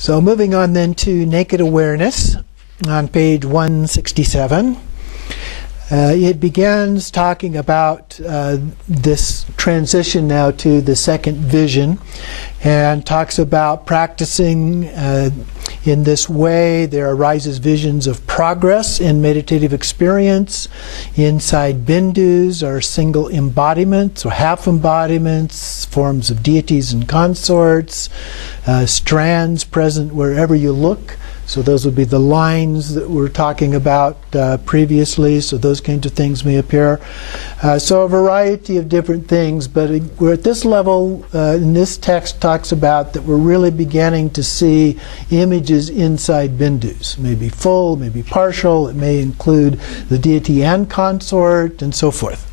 So moving on then to naked awareness on page 167. It begins talking about this transition now to the second vision, and talks about practicing in this way. There arises visions of progress in meditative experience. Inside bindus are single embodiments or half embodiments, forms of deities and consorts, strands present wherever you look. So those would be the lines that we're talking about previously. So those kinds of things may appear. So a variety of different things, but we're at this level, in this text talks about that we're really beginning to see images inside bindus. Maybe full, maybe partial, it may include the deity and consort, and so forth.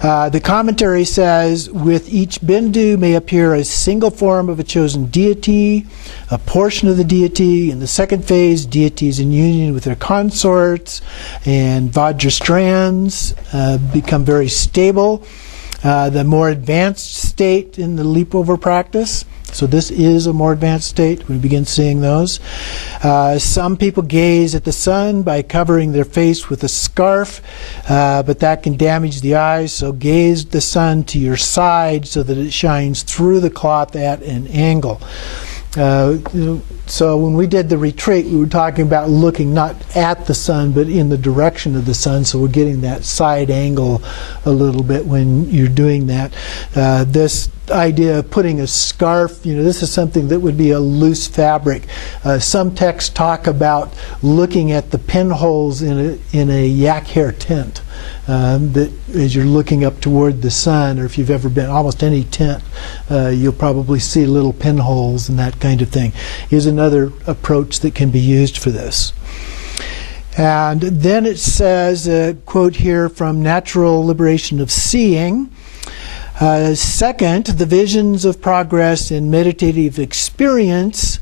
The commentary says, with each bindu may appear a single form of a chosen deity, a portion of the deity. In the second phase, deities in union with their consorts and Vajra strands become very stable. The more advanced state in the leap-over practice, so this is a more advanced state. We begin seeing those. Some people gaze at the sun by covering their face with a scarf, but that can damage the eyes, so gaze the sun to your side so that it shines through the cloth at an angle. So when we did the retreat, we were talking about looking not at the sun, but in the direction of the sun, so we're getting that side angle a little bit when you're doing that. This idea of putting a scarf, this is something that would be a loose fabric. Some texts talk about looking at the pinholes in a yak hair tent. That as you're looking up toward the sun, or if you've ever been almost any tent, you'll probably see little pinholes and that kind of thing. Is another approach that can be used for this. And then it says, a quote here from Natural Liberation of Seeing. Second, the visions of progress in meditative experience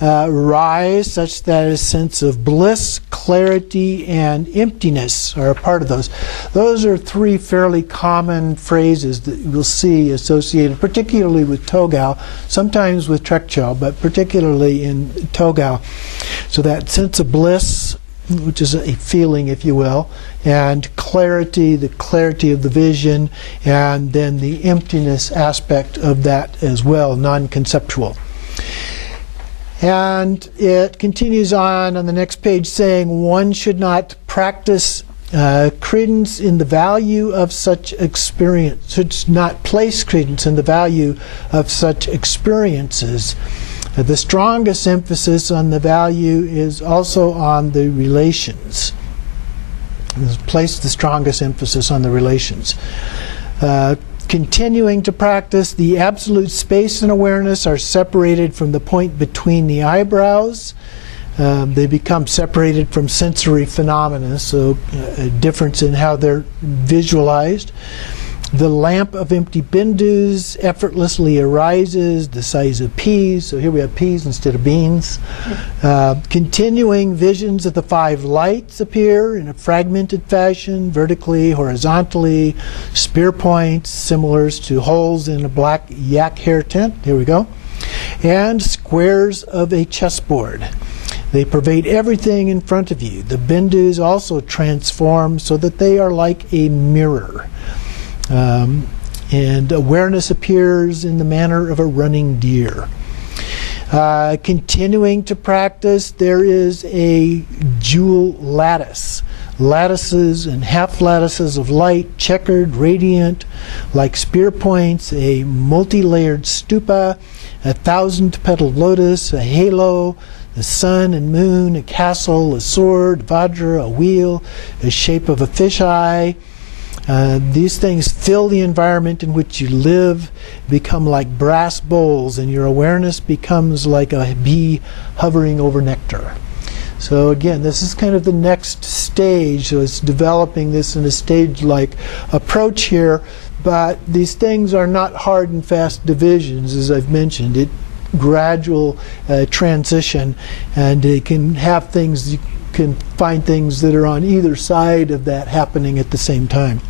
rise such that a sense of bliss, clarity, and emptiness are a part of those. Those are three fairly common phrases that you'll see associated, particularly with Togal, sometimes with Trekchel, but particularly in Togal. So that sense of bliss, which is a feeling, if you will, and clarity, the clarity of the vision, and then the emptiness aspect of that as well, non-conceptual. And it continues on the next page saying, one should not practice credence in the value of such experience, should not place credence in the value of such experiences. The strongest emphasis on the value is also on the relations. Place the strongest emphasis on the relations. Continuing to practice, the absolute space and awareness are separated from the point between the eyebrows. They become separated from sensory phenomena, so a difference in how they're visualized. The lamp of empty bindus effortlessly arises, the size of peas. So here we have peas instead of beans. Continuing visions of the five lights appear in a fragmented fashion, vertically, horizontally, spear points, similar to holes in a black yak hair tent. Here we go. And squares of a chessboard. They pervade everything in front of you. The bindus also transform so that they are like a mirror. And awareness appears in the manner of a running deer. Continuing to practice, there is a jewel lattice. Lattices and half lattices of light, checkered, radiant, like spear points, a multi-layered stupa, 1,000-petaled lotus, a halo, the sun and moon, a castle, a sword, Vajra, a wheel, the shape of a fisheye. These things fill the environment in which you live, become like brass bowls, and your awareness becomes like a bee hovering over nectar. So again, this is kind of the next stage. So it's developing this in a stage-like approach here, but these things are not hard and fast divisions, as I've mentioned. It gradual transition, and it can have things, you can find things that are on either side of that happening at the same time.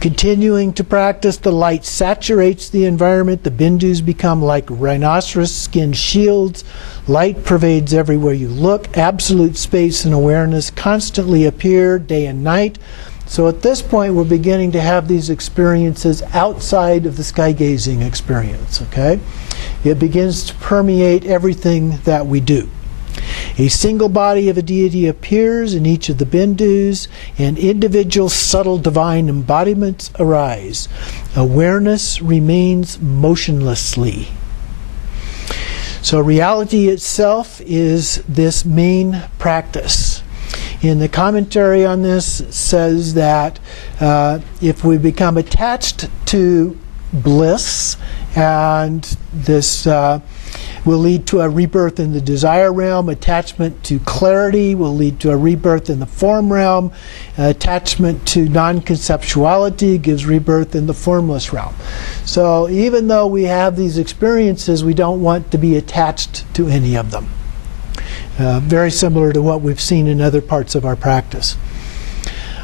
Continuing to practice, the light saturates the environment. The bindus become like rhinoceros skin shields. Light pervades everywhere you look. Absolute space and awareness constantly appear day and night. So at this point, we're beginning to have these experiences outside of the sky gazing experience, okay? It begins to permeate everything that we do. A single body of a deity appears in each of the bindus, and individual subtle divine embodiments arise. Awareness remains motionlessly. So reality itself is this main practice. In the commentary on this says that if we become attached to bliss, and this will lead to a rebirth in the desire realm. Attachment to clarity will lead to a rebirth in the form realm. Attachment to non-conceptuality gives rebirth in the formless realm. So even though we have these experiences, we don't want to be attached to any of them. Very similar to what we've seen in other parts of our practice.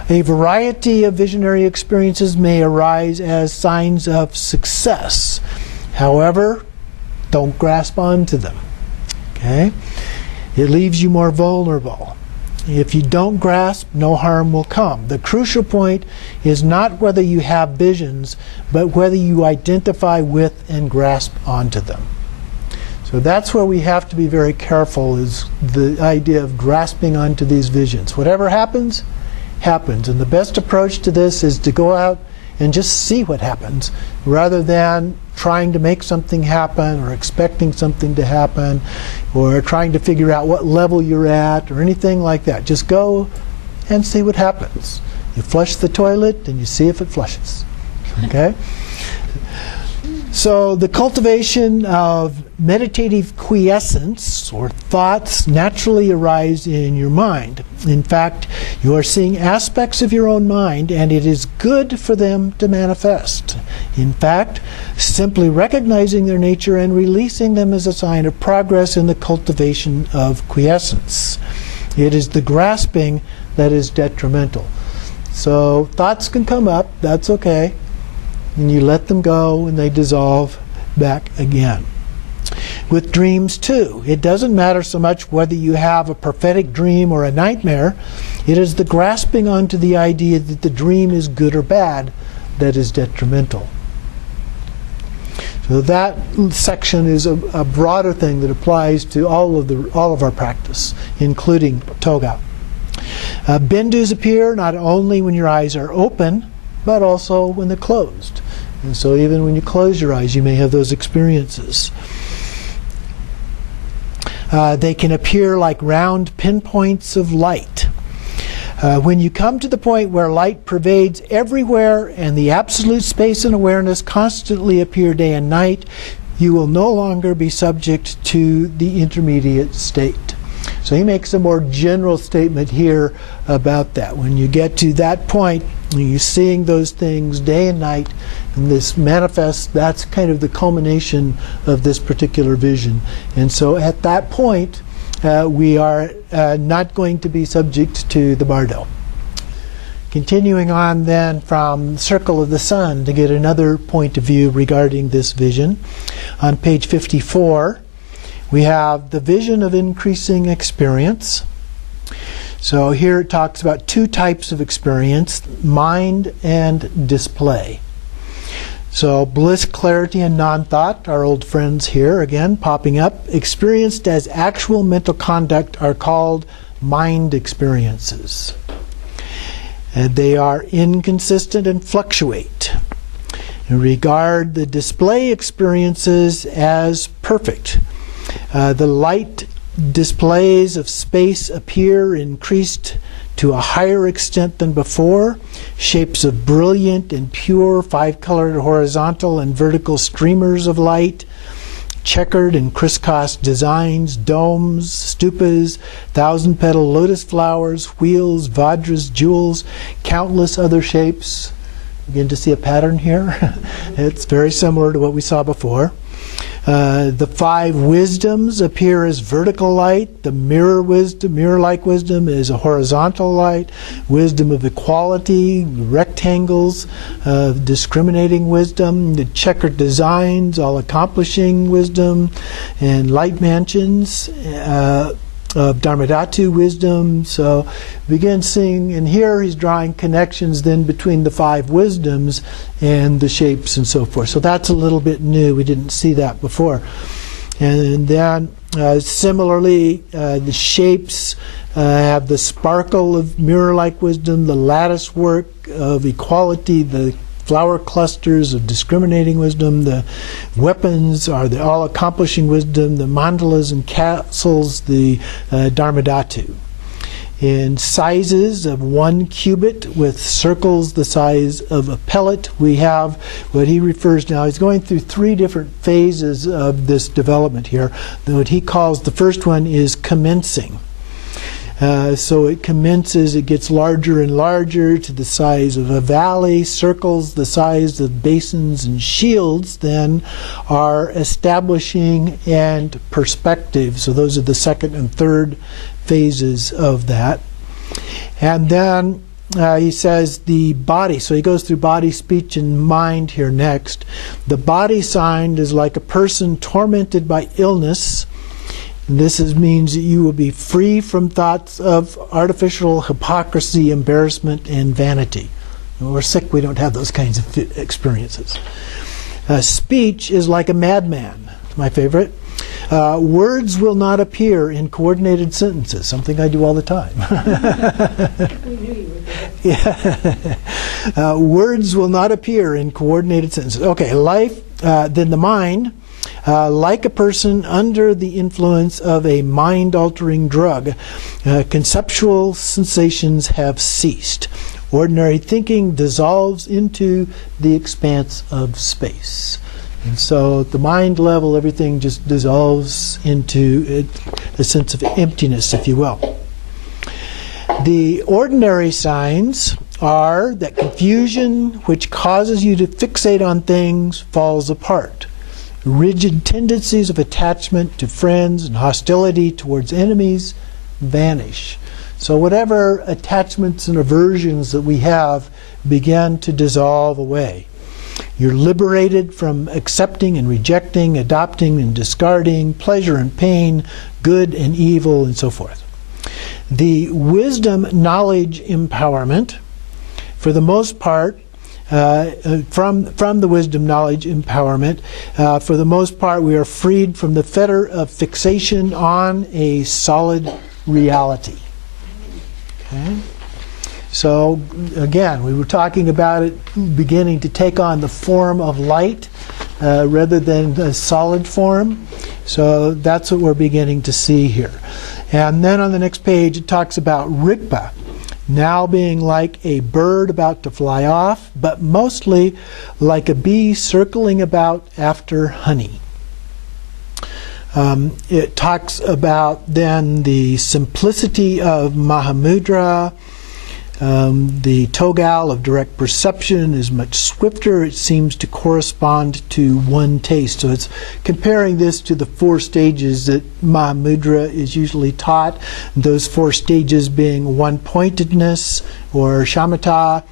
A variety of visionary experiences may arise as signs of success. However, don't grasp onto them. Okay? It leaves you more vulnerable. If you don't grasp, no harm will come. The crucial point is not whether you have visions, but whether you identify with and grasp onto them. So that's where we have to be very careful, is the idea of grasping onto these visions. Whatever happens, happens. And the best approach to this is to go out and just see what happens, rather than trying to make something happen or expecting something to happen or trying to figure out what level you're at or anything like that. Just go and see what happens. You flush the toilet and you see if it flushes. Okay? So the cultivation of meditative quiescence, or thoughts, naturally arise in your mind. In fact, you are seeing aspects of your own mind, and it is good for them to manifest. In fact, simply recognizing their nature and releasing them is a sign of progress in the cultivation of quiescence. It is the grasping that is detrimental. So thoughts can come up, that's okay. And you let them go and they dissolve back again. With dreams too, it doesn't matter so much whether you have a prophetic dream or a nightmare. It is the grasping onto the idea that the dream is good or bad that is detrimental. So that section is a broader thing that applies to all of our practice, including Togal. Bindus appear not only when your eyes are open, but also when they're closed. And so even when you close your eyes, you may have those experiences. They can appear like round pinpoints of light. When you come to the point where light pervades everywhere and the absolute space and awareness constantly appear day and night, you will no longer be subject to the intermediate state. So he makes a more general statement here about that. When you get to that point, when you're seeing those things day and night, and this manifests, that's kind of the culmination of this particular vision. And so at that point, we are not going to be subject to the bardo. Continuing on then from Circle of the Sun to get another point of view regarding this vision. On page 54, we have the vision of increasing experience. So here it talks about two types of experience, mind and display. So bliss, clarity, and non-thought, our old friends here again popping up, experienced as actual mental conduct, are called mind experiences. And they are inconsistent and fluctuate. And regard the display experiences as perfect. The light displays of space appear increased to a higher extent than before. Shapes of brilliant and pure five-colored horizontal and vertical streamers of light, checkered and crisscross designs, domes, stupas, thousand-petal lotus flowers, wheels, vajras, jewels, countless other shapes. Begin to see a pattern here. It's very similar to what we saw before. The 5 wisdoms appear as vertical light. The mirror-like wisdom is a horizontal light. Wisdom of equality, rectangles, discriminating wisdom, the checkered designs, all-accomplishing wisdom, and light mansions of Dharmadhatu wisdom. So begin seeing, and here he's drawing connections then between the 5 wisdoms and the shapes and so forth. So that's a little bit new. We didn't see that before. And then similarly, the shapes have the sparkle of mirror-like wisdom, the lattice work of equality, the flower clusters of discriminating wisdom, the weapons are the all-accomplishing wisdom, the mandalas and castles, the Dharmadhatu. In sizes of 1 cubit with circles the size of a pellet, we have what he refers now. He's going through 3 different phases of this development here. What he calls, the first one is commencing. So it commences, it gets larger and larger to the size of a valley. Circles the size of basins and shields then are establishing and perspective. So those are the second and third phases of that. And then he says the body. So he goes through body, speech, and mind here next. The body sign is like a person tormented by illness. This means that you will be free from thoughts of artificial hypocrisy, embarrassment, and vanity. When we're sick, we don't have those kinds of experiences. Speech is like a madman. It's my favorite. Words will not appear in coordinated sentences, something I do all the time. We knew you would do that. Words will not appear in coordinated sentences. Okay, life, then the mind. Like a person under the influence of a mind-altering drug, conceptual sensations have ceased. Ordinary thinking dissolves into the expanse of space. And so at the mind level, everything just dissolves into a sense of emptiness, if you will. The ordinary signs are that confusion, which causes you to fixate on things, falls apart. Rigid tendencies of attachment to friends and hostility towards enemies vanish. So whatever attachments and aversions that we have begin to dissolve away. You're liberated from accepting and rejecting, adopting and discarding, pleasure and pain, good and evil, and so forth. The wisdom knowledge empowerment, for the most part, from the wisdom knowledge empowerment, for the most part we are freed from the fetter of fixation on a solid reality. Okay? So again, we were talking about it beginning to take on the form of light rather than a solid form. So that's what we're beginning to see here. And then on the next page it talks about Rigpa, now being like a bird about to fly off, but mostly like a bee circling about after honey. It talks about then the simplicity of Mahamudra. The Togal of direct perception is much swifter. It seems to correspond to one taste. So it's comparing this to the 4 stages that Mahamudra is usually taught. Those 4 stages being one-pointedness or shamatha,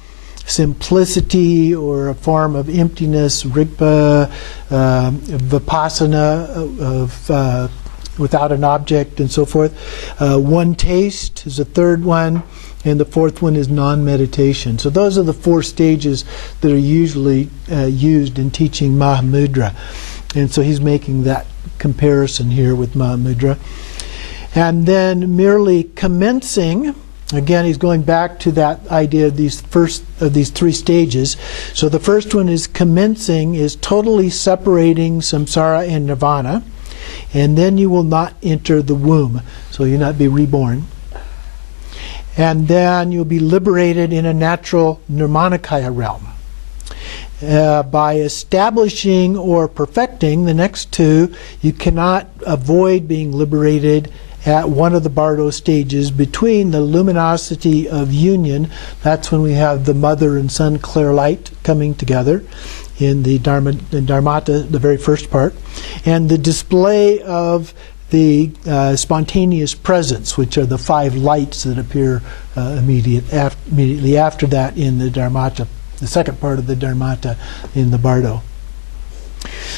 simplicity or a form of emptiness, rigpa, vipassana of without an object, and so forth. One taste is the third one. And the 4th one is non-meditation. So those are the 4 stages that are usually used in teaching Mahamudra. And so he's making that comparison here with Mahamudra. And then merely commencing, again he's going back to that idea of these 3 stages. So the first one is commencing, is totally separating samsara and nirvana. And then you will not enter the womb. So you'll not be reborn. And then you'll be liberated in a natural nirmanakaya realm. By establishing or perfecting the next 2, you cannot avoid being liberated at one of the Bardo stages between the luminosity of union. That's when we have the mother and son clear light coming together. in the Dharmata, the very first part, and the display of the spontaneous presence, which are the 5 lights that appear immediately after that in the Dharmata, the second part of the Dharmata in the Bardo.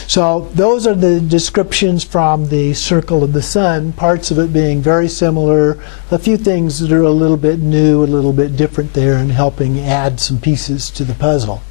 So those are the descriptions from the Circle of the Sun, parts of it being very similar, a few things that are a little bit new, a little bit different there, and helping add some pieces to the puzzle.